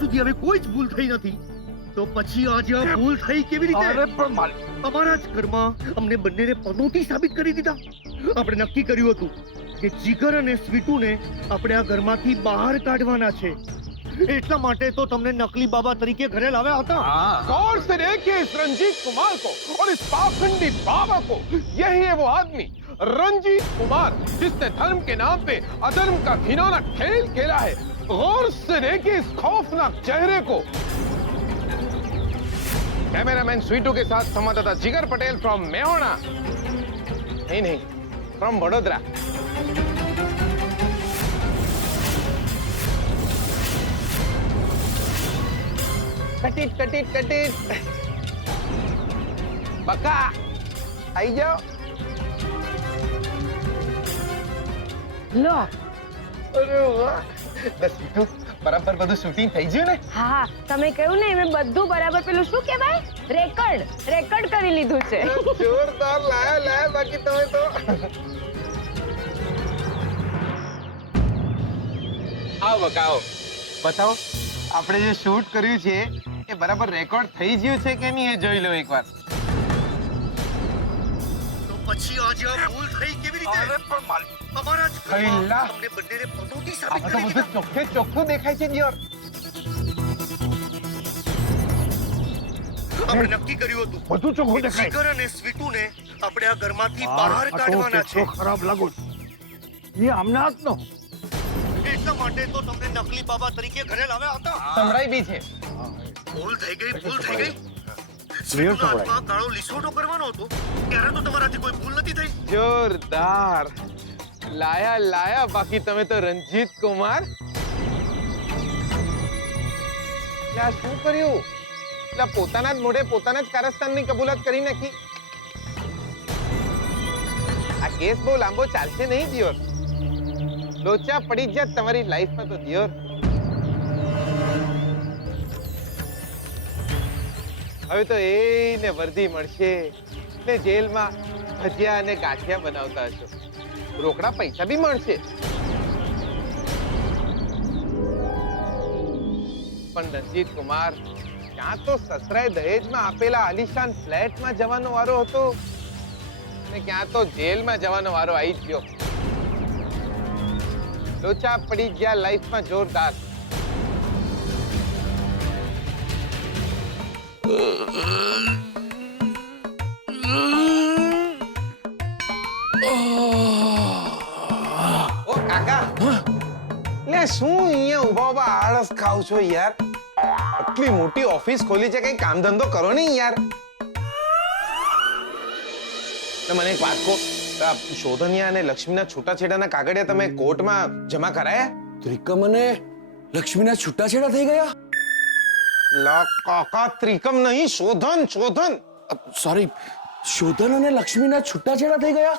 સુધી હવે કોઈ જ ભૂલ થઈ નથી, તો પછી આજે આ ભૂલ થઈ કેવી રીતે? અરે પણ માલિક, અમારા જ ઘરમાં અમને બંનેને પનોતી સાબિત કરી દીધા. આપણે નક્કી કર્યું હતું કે જીગર અને સ્વીટુને આપણે આ ઘરમાંથી બહાર કાઢવાના છે. એટલા માટે તો તમને નકલી બાબા તરીકે ઘરે લાવ્યા હતા. गौर से देखिए इस रंजीत कुमार को और इस पाखंडी बाबा को। यही है वो आदमी रंजीत कुमार जिसने धर्म के नाम पे अधर्म का घिनौना खेल खेला है। गौर से देखिए इस खौफनाक चेहरे को। कैमरामैन स्वीटू के साथ संवाददाता जिगर पटेल फ्रॉम मेहोणा, नहीं from Vadodara. Cut it cut it cut it बका आई जाओ। લો अरे वाह, बस स्वीटू बराबर બધું શૂટિંગ થઈ ગયું ને? હા તમે કહ્યું ને મેં બધું બરાબર પેલું શું કહેવાય રેકોર્ડ કરી લીધું છે. જોરદાર લાયા બાકી તમે તો આવો બકાઓ બતાવો આપણે જે શૂટ કર્યું છે એ બરાબર રેકોર્ડ થઈ ગયું છે કે નહીં એ જોઈ લો એકવાર. તો પછી આજે આ ભૂલ થઈ કેવી રીતે? અરે પણ માલિક, અમારા જ કઈલા. ઘરમાં અમને બંનેને પનોતી આ સાબિત તો કરી બધું દીધા. ચોખ્ખે ચોખ્ખું દેખાય છે દિયોર. આપણે નક્કી કર્યું હતું બધું ચોખ્ખું કે દેખાય. જીગર અને સ્વીટુને આપણે આ ઘરમાંથી આ બહાર તો કાઢવાના છે. કેટલો ખરાબ લાગુ છે. એ આમના જ નો. એટલા માટે તો તમને નકલી બાબા તરીકે ઘરે લાવ્યા હતા. સંભળાઈ બી છે. ભૂલ થઈ ગઈ. ક્લિયર સ્વીટુના સંભળાય. હાથમાં કાળો લીસોટો કરવાનો હતો ત્યારે તો તમારાથી કોઈ ભૂલ નથી થઈ. જોરદાર લાયા બાકી તમે તો રંજીત કુમાર. આ શું કર્યું? એટલે પોતાના જ મોઢે પોતાના જ કારસ્તાનની કબૂલાત કરી નાખી. આ કેસ બહુ લાંબો ચાલશે નહીં દિયોર. લોચા પડી જ જાત તમારી લાઈફમાં તો દિયોર. હવે તો એને વર્દી મળશે ને જેલમાં ભજીયા અને ગાંઠિયા બનાવતા હશો. રોકડા પૈસા બી મળશે. પણ રંજીત કુમાર, ક્યાં તો સસરાએ દહેજમાં આપેલા આલિશાન ફ્લેટમાં જવાનો વારો હતો ને ક્યાં તો જેલમાં જવાનો વારો આવી જ ગયો. લોચા પડી ગયા લાઈફમાં જોરદાર. ઓ કાકા, લે શું અહીંયા ઉભા આળસ ખાવ છો યાર? આટલી મોટી ઓફિસ ખોલી છે, કઈ કામ ધંધો કરો ને યાર. મને એક વાત કહો, શોધનિયા અને લક્ષ્મીના છૂટાછેડાના કાગળિયા તમે કોર્ટમાં જમા કરાયા? ત્રિકમ અને લક્ષ્મીના છૂટાછેડા થઈ ગયા? લા કાકા, ત્રિકમ નહીં, શોધન. સોરી, શોધન અને લક્ષ્મીના છૂટાછેડા થઈ ગયા?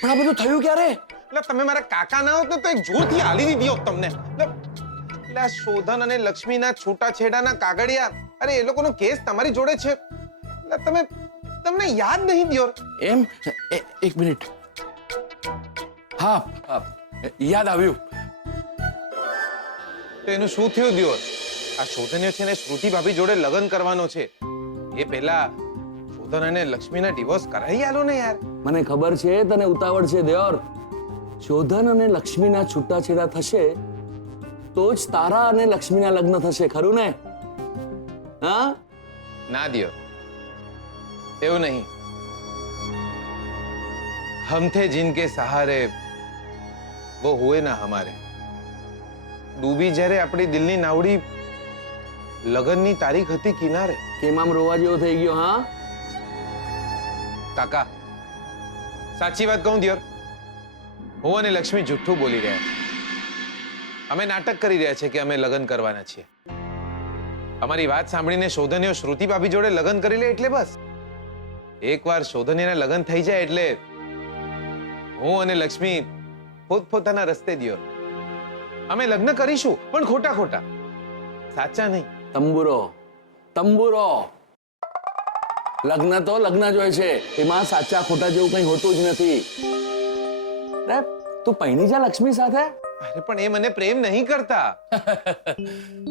પણ આ બધું થયું ક્યારે? એટલે તમે મારા કાકા ના હોત ને તો એક જોરથી હાલી દીધી હોત તમને. એટલે આ શોધન અને લક્ષ્મીના છૂટાછેડાના કાગળિયા, અરે એ લોકોનો કેસ તમારી જોડે છે. એટલે તમને યાદ નહીં દિયોર? એમ એક મિનિટ. હા, યાદ આવ્યું. તો એનું શું થયું દિયોર? આ શોધન્યો છે ને શ્રુતિ ભાભી જોડે લગ્ન કરવાનો છે. એ પહેલા શોધન અને લક્ષ્મીના ડિવોર્સ કરાવી આલો ને યાર. મને ખબર છે તને ઉતાવળ છે દેવર. શોધન અને લક્ષ્મીના છૂટાછેડા થશે તો જ તારા અને લક્ષ્મીના લગ્ન થશે, ખરું ને? હા ના દિયોર, એવું નહીં. हम थे जिनके सहारे वो हुए ना हमारे. ડૂબી જ્યારે આપણી દિલની નાવડી લગનની તારીખ હતી કિનારે. કેમ આમ રોવા જેવો થઈ ગયો? હા કાકા, સાચી વાત કહું દિયોર, હું અને લક્ષ્મી જુઠ્ઠું બોલી રહ્યા છે. અમે નાટક કરી રહ્યા છે કે અમે લગ્ન કરવાના છીએ. અમારી વાત સાંભળીને શોધનીઓ શ્રુતિ ભાભી જોડે લગ્ન કરી લે એટલે બસ. એકવાર શોધનીના લગ્ન થઈ જાય એટલે હું અને લક્ષ્મી પોતપોતાના રસ્તે દિયોર. અમે લગ્ન કરીશું પણ ખોટા, સાચા નહીં. તંબુરો. લગ્ન તો લગ્ન જ હોય છે, એમાં સાચા ખોટા જેવું કઈ હોતું જ નથી. તું પૈણી જા લક્ષ્મી સાથે. અરે પણ એ મને પ્રેમ નહીં કરતા.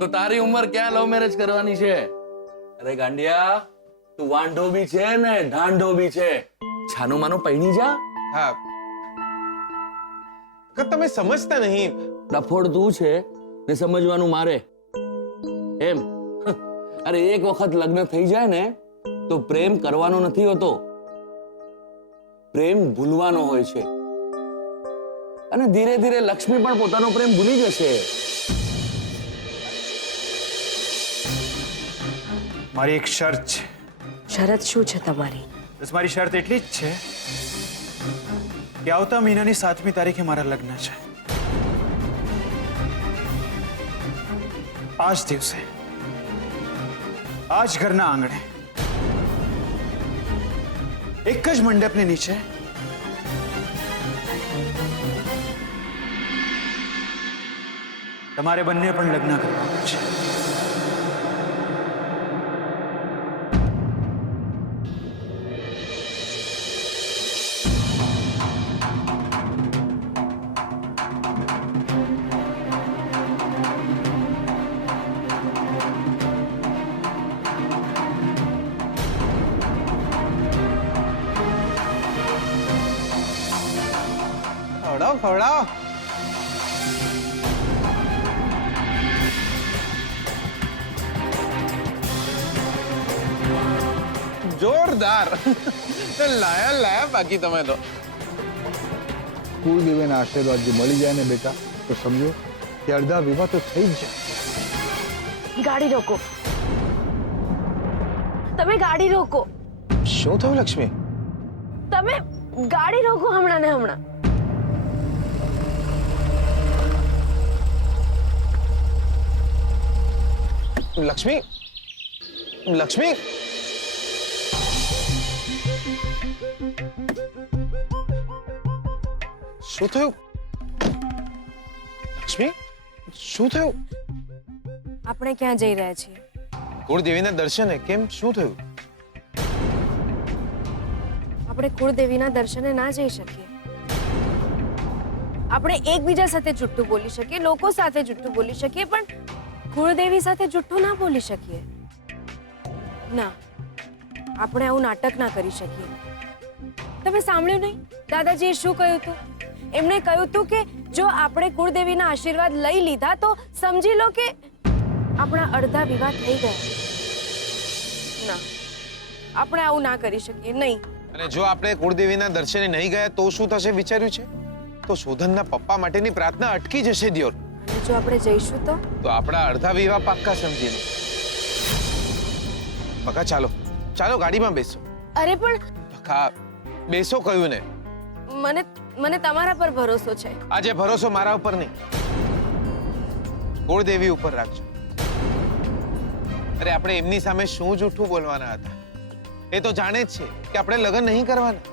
તો તારી ઉંમર ક્યાં લવ મેરેજ કરવાની છે? અરે ગાંડિયા, તું વાંઢો બી છે ને ઢાંઢો બી છે. છાનું માનું પૈણી જા. હા, તમે સમજતા નહીં. ડફોડ તું છે ને સમજવાનું મારે એમ. અરે એક વખત લગ્ન થઈ જાય ને તો પ્રેમ કરવાનો નથી હોતો, પ્રેમ ભૂલવાનો હોય છે. અને ધીરે ધીરે લક્ષ્મી પણ પોતાનો પ્રેમ ભૂલી જશે. મારી એક શરત છે. શરત શું છે તમારી? બસ મારી શરત એટલી જ છે કે આવતા મહિનાની 7મી તારીખે મારા લગ્ન છે. આ જ દિવસે આ જ ઘરના આંગણે એક જ મંડપની નીચે તમારે બંને પણ લગ્ન કરવાના છે. ખવડાવો ખવડાવો. જોરદાર. લાયા લાયા બાકી તમે તો. કુળદેવીના આશીર્વાદ જો મળી જાય ને બેટા તો સમજો કે અડધા વિવાહ તો થઈ જ જાય. ગાડી રોકો, તમે ગાડી રોકો, શું થયું લક્ષ્મી? તમે ગાડી રોકો હમણાં ને હમણાં. લક્ષ્મી, લક્ષ્મી, શું થયું? લક્ષ્મી, શું થયું? આપણે ક્યાં જઈ રહ્યા છીએ? કુળદેવીના દર્શને. કેમ, શું થયું? આપણે કુળદેવીના દર્શને ના જઈ શકીએ. આપણે એકબીજા સાથે જુઠ્ઠું બોલી શકીએ, લોકો સાથે જુઠ્ઠું બોલી શકીએ, પણ કુળદેવી સાથે જુઠ્ઠું ના બોલી શકીએ. ના, આપણે આવું નાટક ના કરી શકીએ. તમે સાંભળ્યું નહીં દાદાજીએ શું કહ્યું હતું? એમણે કહ્યું હતું કે જો આપણે કુળદેવીના આશીર્વાદ લઈ લીધા તો સમજી લો કે આપણા અડધા વિવાહ થઈ ગયા. ના, આપણે આવું ના કરી શકીએ. નહીં. અને જો આપણે કુળદેવીના દર્શને નહીં ગયા તો શું થશે વિચાર્યું છે? તો શોધનના પપ્પા માટેની પ્રાર્થના અટકી જશે દિયોર. અને જો આપણે જઈશું તો આપણા અડધા વિવાહ પાક્કા સમજી લો. બકા ચાલો, ચાલો ગાડીમાં બેસો. અરે પણ બકા બેસો કહ્યું ને. મને તમારા પર ભરોસો છે. આજે ભરોસો મારા ઉપર નહીં, કુળદેવી ઉપર રાખજો. અરે આપણે એમની સામે શું જૂઠું બોલવાના હતા? એ તો જાણે જ છે કે આપણે લગ્ન નહીં કરવાના.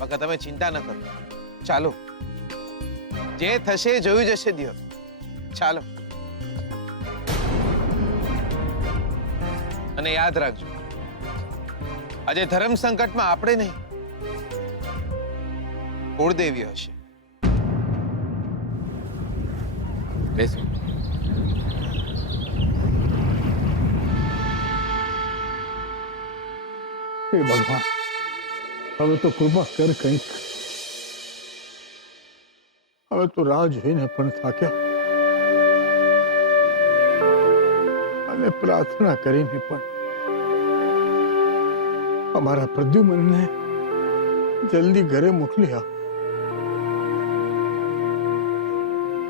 બકા તમે ચિંતા ન કરો, ચાલો, જે થશે જોયું જશે દિયોર. ચાલો. અને યાદ રાખજો, આજે ધર્મ સંકટમાં આપણે નહીં, કુળદેવી હશે. બેસો. હે ભગવાન, હવે તો કૃપા કર કંઈક. હવે તો રાહ જોઈને પણ થાક્યા અને પ્રાર્થના કરીને પણ અમારા પ્રદ્યુમનને જલ્દી ઘરે મોકલી આપ.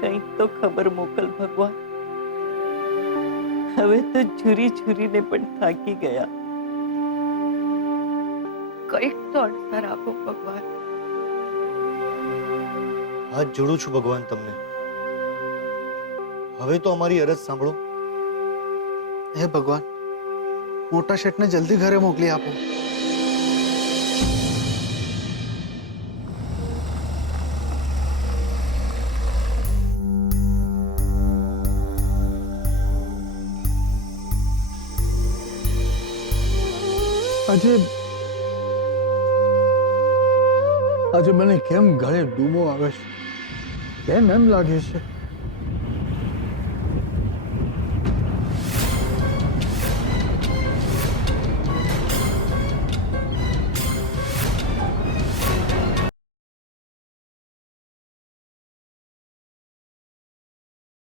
કંઈક તો ખબર મોકલ ભગવાન. હવે તો ઝુરી ઝુરીને પણ થાકી ગયા. કંઈક તો અડસર આપો ભગવાન. હાથ જોડું છું ભગવાન તમને. હવે તો અમારી અરજ સાંભળો. હે ભગવાન, મોટા શેઠને જલ્દી ઘરે મોકલી આપો. આજે મને કેમ ગળે ડૂમો આવે છે? કેમ એમ લાગે છે